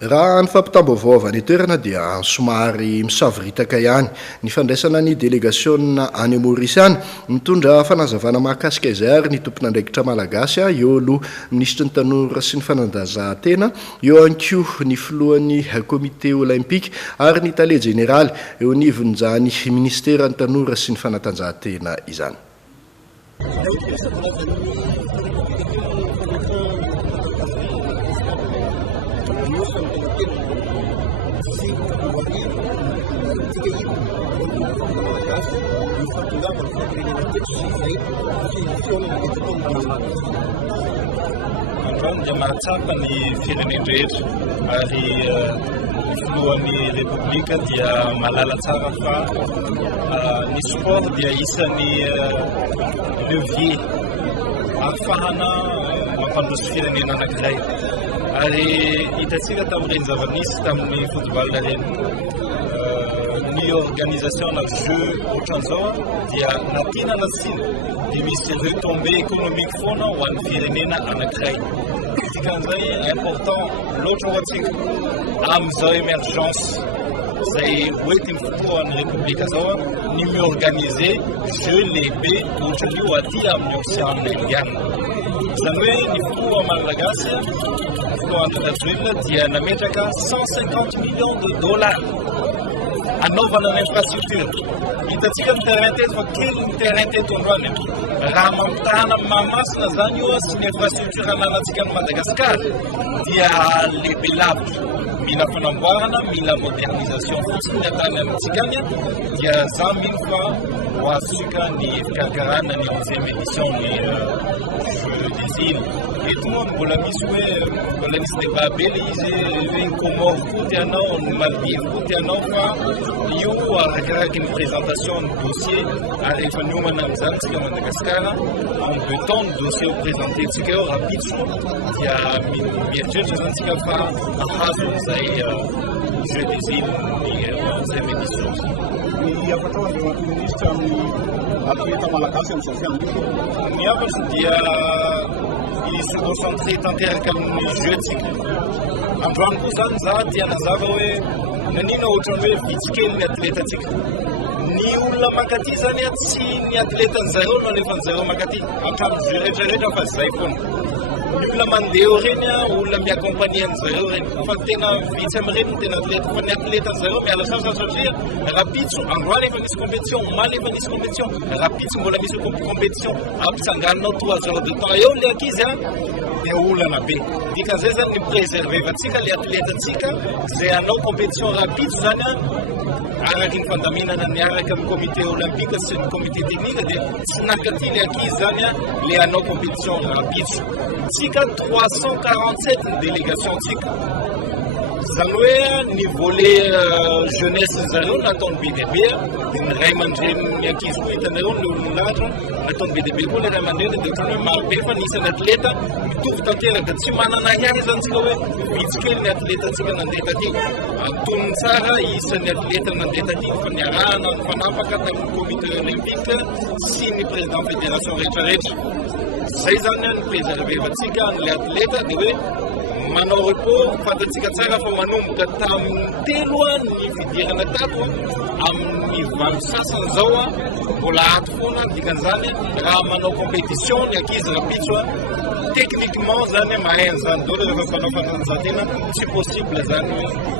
Raha ny fampitam-baovao toerana dia somary misaviritaka ihany. Ny fandraisana ny délégation any Maurice any mitondra fanazavana mahakasika izay ary ny tompon'andraikitra malagasy eo aloha ministra ny tanora sy ny fanandajahatena, eo ihany koa ny filohan'ny comité olympique ary ny tale général eo anivon'izany ministera ny tanora sy ny fanatanjahatena izany. Androany dia mahatsapa ny firenendrehetra ary ny filohan'ny repoblika dia malala tsara fa ny sport dia isan'ny levier ahafahana mampandroso firenena anankiray. Ary hitantsika tamin'ireny zava-misy tamin'ny football ireny, ny organisation na jeu ohatran'izao dia natiana na tsina dia misy retombé économique foana ho an'ny firenena anankiray. Dikan'izay important loatra ho antsika amin'izao émergence izay hoentiny fotoan'ny repoblika zao ny miorganiser jeu lehibe ohatran'io aty amin'ny océan indiana. Izany hoe ny fotoa malagasy fotoa internationale dia nametraka 150 millions de dollars anaovana ny infrastructure. Hitantsika ny terrain teto fa kely ny terrain teto androany. Raha mampitahana amin'ny Mahamasina zany io sy ny infrastructure ananantsika ny Madagasikara dia lehibe lavitra. Mila fanamboarana, mila modernisation fotsiny atany amintsika any dia za mino fa ho azontsika ny fikarakarana ny 11e édition ny Jeux des îles. Eto mbola misy débat be le izy hoe ny Comore koa tianao, ny Maldives koa tianao fa io arakaraky ny présentation ny dossier ary efa niomana amin'izany tsika Madagasikara en deux temps ny dossier ho présententsika eo rapide dia mieritreritra zany tsika fa ahazo izay Jeux des îles ny 11e édition. Ny afatra ho an'ny ministra amin'ny atleta malagasy amin'izao fiandriko. Ny afatra dia se concentré tanteraka amin'ny jeutsika. Androany koa zany za dia nazava hoe nanina ohatrany hoe vitsikely ny atletatsika. Ny olona makaty zany tsy ny atletan'ny zareo no alefan'ny zareo makaty hatramin'ny jeu rehetrarehetra fa zay foana. Ny olona mandeha reny olona miakompagnie an'ny zareo reny fa tena vitsy amin'ireny tena atleta fa ny atletan'ny zareo miala sasa satria rapitso androany efa nisy compétition, omaly efa nisy compétition, rapitso mbola misy compétition ampisanganinao 3 heures de temps eo le akizy dia olana be. Dikan'izay zany ny préservevatsika le atletatsika zay anao compétition rapitso zany araky ny fandaminana niaraka amin'ny comité olympique sy ny comité technique dia tsy nakaty le akizy zany le anao compétition rapitso. Tsika 347 ny délégation tsika. Zany hoe ny volet jeunesse zareo nataony be dia be dia ny ray aman-dreny ny ankizy koa hitanareo ny olonahatra nataony be dia be koa le ray aman-dreny dia ohatrany hoe marobe fa nisany atleta mitovy tanteraka tsy manana hiary zany tsika hoe vitsikely ny atletantsika nandeha taty. Antonony tsara isan'ny atleta nandeha taty fa niarahana ny fanapaka tamin'ny comité olympique sy ny président fédération rehetrarehetra. Zay zany ny préservevatsika an'le atleta dia hoe manao report fantatsika tsara fa manomboka tamin'ny telo ny fidirana tato amin'ny valo sasany zao mbola ato foana. Dikan'izany raha manao compétition ny ankizy rapitso techniquement zany mahainy zany dolo rehefa mpanao fanatanjahantena tsy possible zany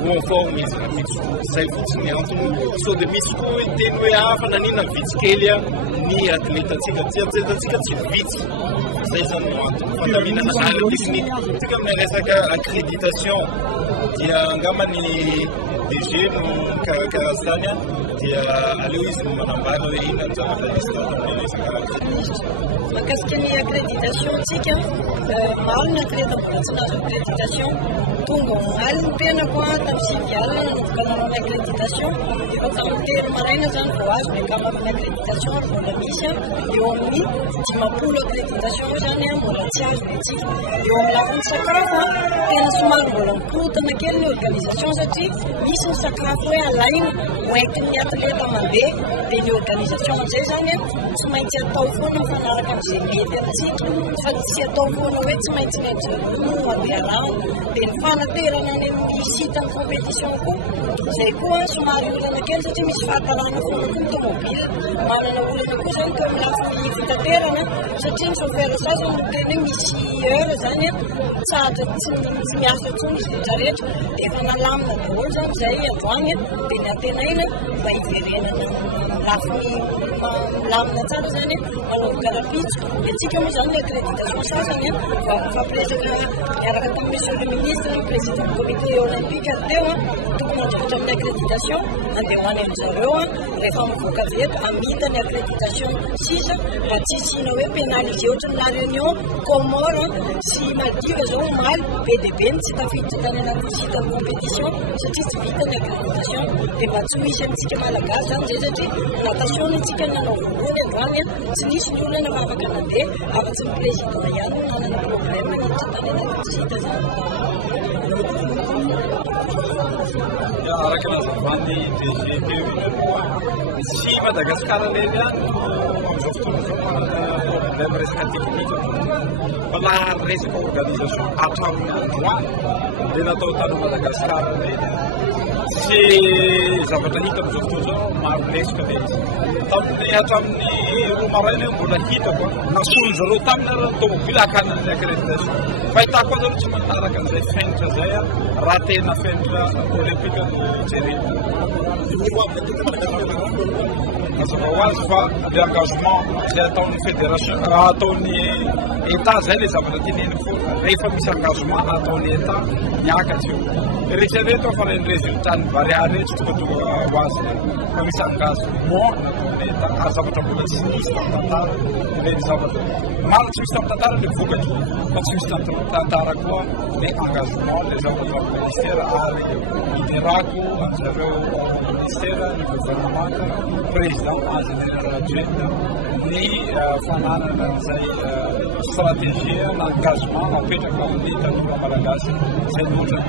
hoe en forme izy rapitso. Zay fotsiny antony sao dia misy koa teny hoe fa nanina vitsikely ny atletatsika tsy atletatsika tsy vitsy. Zay zany no antony fandaminana ara technique tsika amin'ny resaka accréditation dia angamba ny DG no karakara zany dia aleo izy no manambara hoe ina ny zava-misy amin'ny resaka accréditation. Mahakasika ny accréditation tsika maro ny atleta mbola tsy nahazo accréditation tonga omaly ny tenako tamin'ny sivy alina nanomboka nanao ny accréditation efa tamin'ny telo maraina zany vao azo ny ankamaroany accréditation ary mbola misy eo amin'ny 50 accréditation zany mbola tsy azo etsika. Eo amin'ny lafiny sakafo tena somary mbola mikorotana kely ny organisation satria misy ny sakafo hoe alaina hoentin'ny atleta mandeha dia ny organisation amin'izay zany tsy maintsy atao foana mifanaraka amin'izay mety amintsika fa tsy atao foana hoe tsy maintsy mandeha rano dia ny fanaterana any amin'ny site ny compétition koa izay koa somary olana kely satria misy fahatarana foana koa ny tomobile manana olana koa zany ka milafy fitaterana satria ny chauffeur sasany no tena hoe misy heure zany tsahatra tsy miasa intsony izy rehetrarehetra efa nalamina daholo zany zay androany dia natenaina mba hiverenana lafy milamina tsara zany manao karapitso dia tsika moa zany ny accréditation sasany fampiresaka miaraka tamin'ny monsieur le ministre ny président comité olympique teo tokony andrafitra amin'ny accréditation andehoany amin'izareo rehefa mivoaka avy eto amita ny accréditation 6 mba tsy hisiana hoe pénalisé ohatra ny la réunion comore sy maldive zao omaly be dia be ny tsy tafiditra tany anaty site ny compétition satria tsy vita ny accréditation dia mba tsy ho isy amintsika malagasy zany zay satria natation ntsika nanao voalohany androany tsy nisy ny olana fa afaka nandeha afa-tsy ny président ihany no nanana problème niditra tany anaty site zany araka nazavany DG teo sy Madagasikara leny ihany amin'izao fotoana izao manana problème resaka teknika fa laha resaka organisation hatramin'ny androany dia natao tany Madagasikara leny sy zavatra hita amin'izao fotoana izao maro lesika le izy tamin'ny hatramin'ny roa maraina mbola hitako nasolo zareo tamina tomobile hakanan'ny accréditation fahitako azy tsy manaraka an'izay fenitra zay raha tena fenitra olympique jerena mazava ho azy fa le engagement zay ataon'ny fédération ataon'ny état zay le zavatra teneny foana rehefa misy engagement ataon'ny état miakatsy io rehetrarehetra fa reny résultat ny variable tsy tonga ho azy fa misy engagement nataon'ny état zavatra mbola tsy misy tamintantara reny zavatra maro tsy misy tamintantara le vokatra fa tsy misy tamintantara koa le engagement le zavatra ministère ary iderako amin'izareo ministère ny gouvernement président en général adjoint ny fananana an'izay stratégie na engagement apetraka amin'ny tanora malagasy zay nohatra